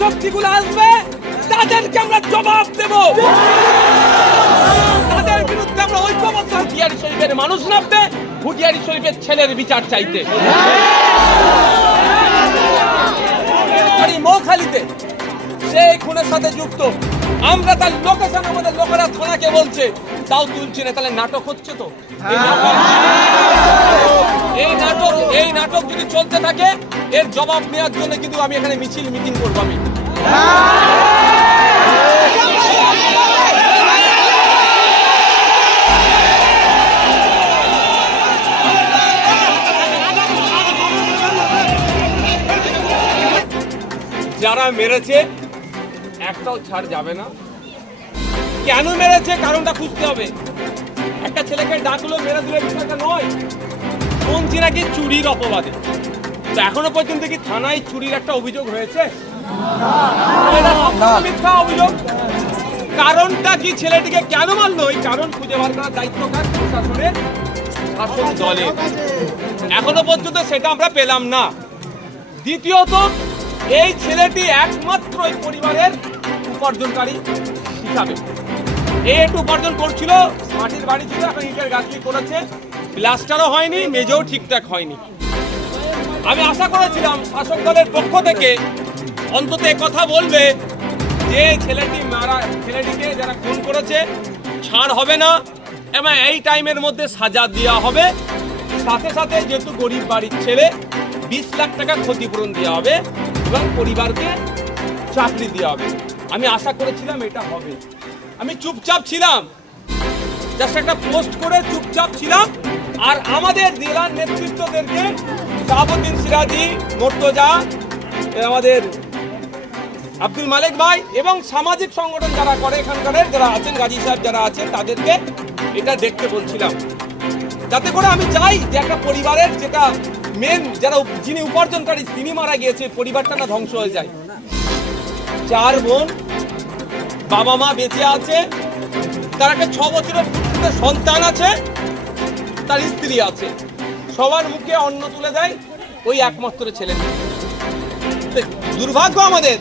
অপশক্তিগুলো আসবে, তাদেরকে আমরা জবাব দেব। তাদের বিরুদ্ধে আমরা ঐক্যবদ্ধ। হুটিয়ারি শরীফের মানুষ নামবে হুটিয়ারি শরীফের ছেলের বিচার চাইতে। মৌখালিতে সে খুনের সাথে যুক্ত, আমরা তার লোকেশন আমাদের লোকেরা থানাকে বলছে, তাও তুলছে না। তাহলে নাটক হচ্ছে তো। এই নাটক যদি চলতে থাকে, এর জবাব নেওয়ার জন্য কিন্তু আমি এখানে মিছিল মিটিং করবো। আমি যারা মেরেছে একটাও ছাড় যাবে না। কেন মেরেছে কারণটা খুঁজতে হবে। একটা ছেলেকে ডাকলো, মেরে দিলে বিষয়টা নয়। শুনছি নাকি চুরির অপবাদে। তো এখনো পর্যন্ত কি থানায় চুরির একটা অভিযোগ হয়েছে? মিথ্যা অভিযোগ। কারণটা কি, ছেলেটিকে কেন মারলো, ওই কারণ খুঁজে বার করার দায়িত্ব কার? প্রশাসনের, শাসক দলের। এখনো পর্যন্ত সেটা আমরা পেলাম না। দ্বিতীয়ত, এই ছেলেটি একমাত্র এই পরিবারের উপার্জনকারী হিসাবে একটু উপার্জন করছিল। মাটির বাড়ি ছিল, এখন ইটের গাছটি করেছে। প্লাস্টারও হয়নি, মেঝেও ঠিকঠাক হয়নি। আমি আশা করেছিলাম শাসক দলের পক্ষ থেকে অন্তত কথা বলবে যে ছেলেটিকে যারা খুন করেছে ছাড় হবে না এবং এই টাইমের মধ্যে সাজা দেওয়া হবে। সাথে সাথে যেহেতু গরিব বাড়ির ছেলে, 20 লাখ টাকা ক্ষতিপূরণ দেওয়া হবে এবং পরিবারকে চাকরি দেওয়া হবে। আমি আশা করেছিলাম এটা হবে। আমি চুপচাপ ছিলাম, জাস্ট একটা পোস্ট করে চুপচাপ ছিলাম। আর আমাদের জেলার নেতৃত্বদেরকে, শাহাবুদ্দিন সিরাজি, মুর্তজা, আমাদের আব্দুল মালিক ভাই এবং সামাজিক সংগঠন যারা করে এখানকার যারা আছেন, গাজী সাহেব যারা আছেন, তাদেরকে এটা দেখতে বলছিলাম, যাতে করে আমি চাই যে একটা পরিবারের যেটা মেন, যারা যিনি উপার্জনকারী তিনি মারা গিয়েছে, পরিবারটা না ধ্বংস হয়ে যায়। 4 বোন, বাবা মা বেঁচে আছে, তার একটা 6 বছরের সন্তান আছে, তার স্ত্রী আছে, সবার মুখে অন্ন তুলে দেয় ওই একমাত্র ছেলে। দুর্ভাগ্য আমাদের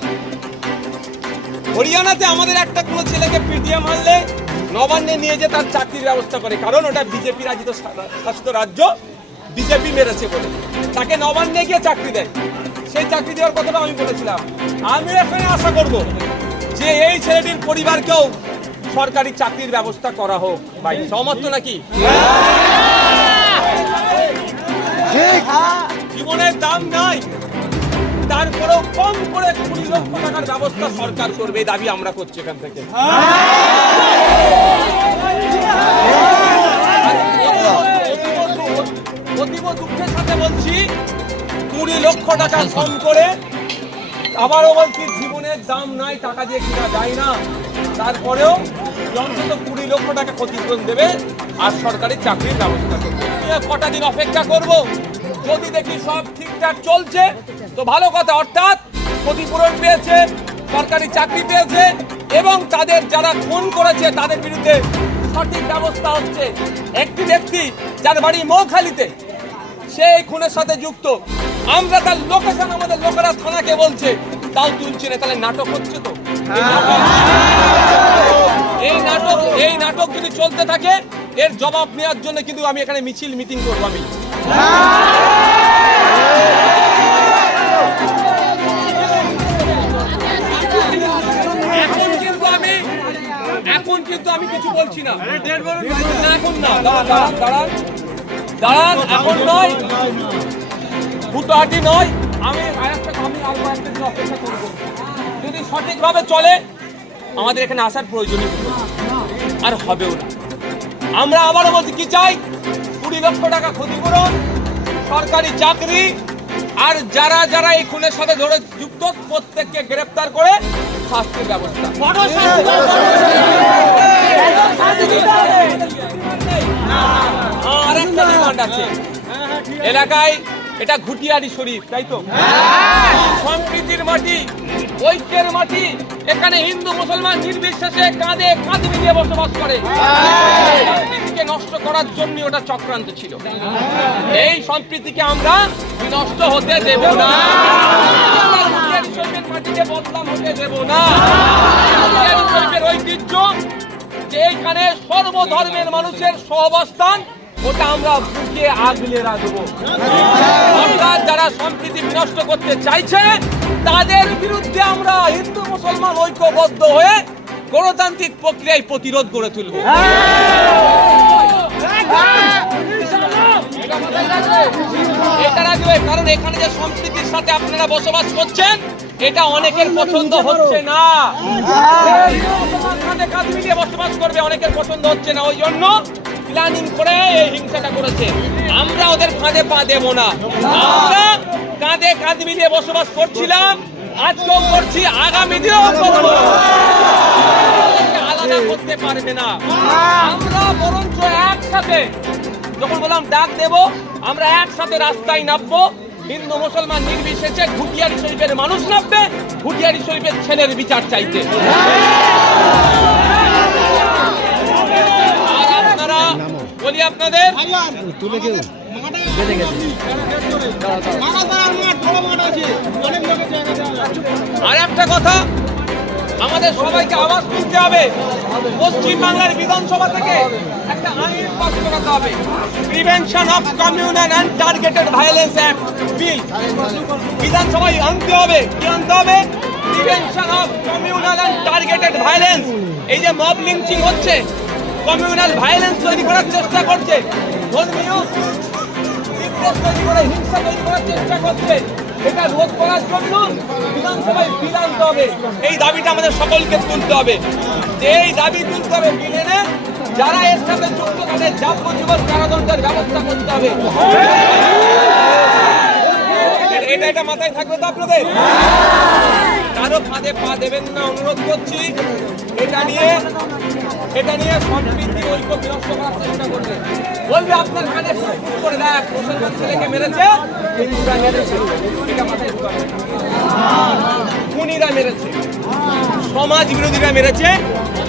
হরিয়ানাতে আমাদের একটা কোনো ছেলেকে পিটিয়ে মারলে নবান্নে নিয়ে যে তার চাকরির ব্যবস্থা করে, কারণ ওটা বিজেপি শাসিত রাজ্য, বিজেপি মেরেছে বলে তাকে নবান্নে গিয়ে চাকরি দেয়। সেই চাকরি দেওয়ার কথাটা আমি বলেছিলাম। আমি এখানে আশা করব যে এই ছেলেটির পরিবারকেও সরকারি চাকরির ব্যবস্থা করা হোক। ভাই সহমত নাকি? জীবনের দাম নাই, তারপরেও কম করে 20 লক্ষ টাকার ব্যবস্থা সরকার করবে, এই দাবি আমরা করছি এখান থেকে। অতীব দুঃখের সাথে বলছি, 20 লক্ষ টাকা কম করে, আবারও বলছি জীবনের দাম নাই, টাকা দিয়ে কিনা যায় না, তারপরেও অন্তত 20 লক্ষ টাকা ক্ষতিপূরণ দেবে আর সরকারি চাকরির ব্যবস্থা করবে। কটা দিন অপেক্ষা করব, যদি দেখি সব ঠিকঠাক চলছে তো ভালো কথা, অর্থাৎ ক্ষতিপূরণ পেয়েছে, সরকারি চাকরি পেয়েছে এবং তাদের যারা খুন করেছে তাদের বিরুদ্ধে সঠিক ব্যবস্থা হচ্ছে। একটি ব্যক্তি যার বাড়ি মৌখালিতে, সে এই খুনের সাথে যুক্ত, আমরা তার লোকেশন আমাদের লোকেরা থানাকে বলছে, তাও তুলছে না। তাহলে নাটক হচ্ছে তো। এই নাটক যদি চলতে থাকে, এর জবাব নেওয়ার জন্য কিন্তু আমি এখানে মিছিল মিটিং করবো। আমি এখন কিন্তু আমি কিছু বলছি না, এখন না, দাঁড়ান, এখন নয়, হুটাহাটি নয়। আমি আর কয়েকটা দিন অপেক্ষা করব। যদি সঠিকভাবে চলে, আমাদের এখানে আসার প্রয়োজনই আর হবেও না। আমরা আবারও বলছি, কি চাই? 20 লক্ষ টাকা ক্ষতিপূরণ, সরকারি চাকরি, আর যারা যারা এই খুনের সাথে ধরে যুক্ত প্রত্যেককে গ্রেফতার করে শাস্তির ব্যবস্থা। আর একটা ডিমান্ড আছে এলাকায়, এটা ঘুটিয়ারি শরীফ, তাই তো? সম্প্রীতির মাটি, ঐক্যের মাটি, এখানে হিন্দু মুসলমান নির্বিশেষে কাঁধে কাঁধ মিলিয়ে বসবাস করে। সম্প্রীতিকে নষ্ট করার জন্য ওটা চক্রান্ত ছিল। এই সম্প্রীতিকে আমরা নষ্ট হতে দেব না। মাটিতে বদলাম দেব না। হুঁশিয়ারি শরীফের ঐতিহ্য যে এইখানে সর্বধর্মের মানুষের সহাবস্থান, ওটা আমরা বুকে আগলে রাখবো। অর্থাৎ যারা সম্প্রীতি বিনষ্ট করতে চাইছে তাদের বিরুদ্ধে আমরা হিন্দু মুসলমান ঐক্যবদ্ধ হয়ে গণতান্ত্রিক প্রক্রিয়ায় প্রতিরোধ গড়ে তুলব। এটা রাখবে, কারণ এখানে যে সম্প্রীতির সাথে আপনারা বসবাস করছেন এটা অনেকের পছন্দ হচ্ছে না। কাঁধে মিলিয়ে বসবাস করবে, অনেকের পছন্দ হচ্ছে না, ওই জন্য প্ল্যানিং করে এই হিংসাটা করেছে। আমরা ওদের ফাঁদে পা দেব না। আমরা কাঁধে কাঁধ মিলিয়ে বসবাস করছিলাম, আজকেও করছি, আগামী দিনেও করবো। আলাদা করতে পারবে না। আমরা বরঞ্চ একসাথে, যখন বললাম ডাক দেব, আমরা একসাথে রাস্তায় নামবো। হিন্দু মুসলমান নির্বিশেষে ঘুটিয়ারি শরীফের মানুষ নামবে ঘুটিয়ারি শরীফের ছেলের বিচার চাইতে। আর আপনারা বলি আপনাদের আর একটা কথা, আমাদের সবাইকে আওয়াজ তুলতে হবে। পশ্চিম বাংলার বিধানসভা থেকে একটা আইন পাস করাতে হবে, prevention of communal and targeted violence act bill বিধানসভায় আনতে হবে। কি আনতে হবে? Prevention of communal and targeted violence. এই যে মব লিঞ্চিং হচ্ছে, কমিউনাল ভায়োলেন্স তৈরি করার চেষ্টা করছে, ধর্মীয় বিদ্বেষ তৈরি করে হিংসা তৈরি করার চেষ্টা করছে, এটা রোধ করার জন্য বিধানসভায় বিল আনতে হবে। এই দাবিটা আমাদের সকলকে তুলতে হবে, যে এই দাবি তুলতে হবে। বিল এনে যারা এর সাথে যুক্ত তাদের যাবজ্জীবন কারাদণ্ডের ব্যবস্থা করতে হবে। এটা মাথায় থাকবে তো আপনাদের? কারো ফাঁদে পা দেবেন না, অনুরোধ করছি। এটা নিয়ে সম্প্রীতি ঐক্য বিনষ্ট করার চেষ্টা করবে। বলবে আপনার কানে করে দেখ, মুসলমান ছেলেকে মেরেছে, হিন্দুরা মেরেছে, এটা মাথায় ঢুকাবে। খুনিরা মেরেছে, সমাজ বিরোধীরা মেরেছে,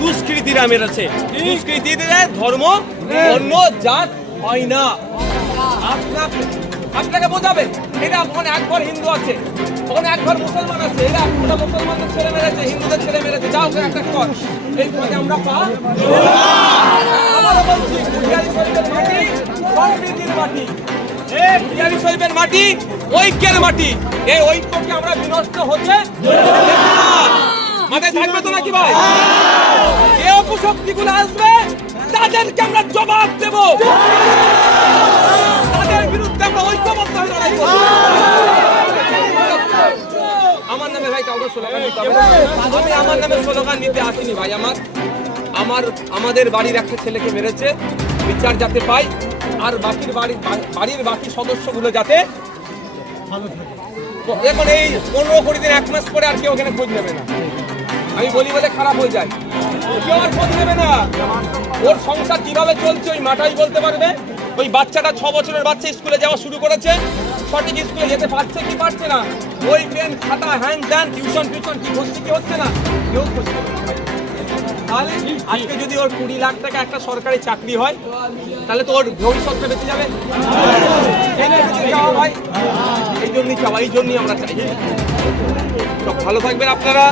দুষ্কৃতীরা মেরেছে। দুষ্কৃতীদের ধর্ম অন্য জাত হয় না। আপনাকে বোঝাবে এটা ওখানে একবার হিন্দু আছে, ওখানে একবার মুসলমান আছে, এরা ওটা মুসলমানদের ছেলে মেরেছে, হিন্দুদের ছেলে মেরেছে, যাও একটা কর। এই পথে আমরা পা বলছি, ঘুটিয়ারি শরীফের মাটি সম্প্রীতির মাটি, ঘুটিয়ারি শরীফের মাটি ঐক্যের মাটি। এই ঐক্যকে আমরা বিনষ্ট হচ্ছে মাথায় থাকবে তো নাকি ভাই? যে অপশক্তিগুলো আসবে তাদেরকে আমরা জবাব দেব, তাদের বিরুদ্ধে আমরা ঐক্যবদ্ধ হয়ে লড়াই করব। আমার নামে ভাই কাউকে স্লোগান দিতে হবে? আমি আমার নামে স্লোগান নিতে আসিনি ভাই। আমাদের বাড়ির একটা ছেলেকে মেরেছে, বিচার যাতে পাই, আর বাড়ির বাকি সদস্যগুলো যাতে এখন এই 15-20 দিন 1 মাস পরে আর কেউ ওখানে খোঁজ নেবে না। আমি বলি বলে খারাপ হয়ে যায়, কেউ আর খোঁজ নেবে না। ওর সংসার কিভাবে চলছে ওই মাটাই বলতে পারবে। ওই বাচ্চাটা 6 বছরের বাচ্চা স্কুলে যাওয়া শুরু করেছে, সঠিক স্কুলে যেতে পারছে কি পারছে না, ওই পেন খাতা হ্যান্ড ত্যান টিউশন কি ভর্তি কি হচ্ছে না, কেউ খোঁজ নেবে না। তাহলে আজকে যদি ওর 20 লাখ টাকা একটা সরকারি চাকরি হয়, তাহলে তো ওর ভবিষ্যৎটা বেঁচে যাবে। ভাই এই জন্যই আমরা চাই। সব ভালো থাকবেন আপনারা।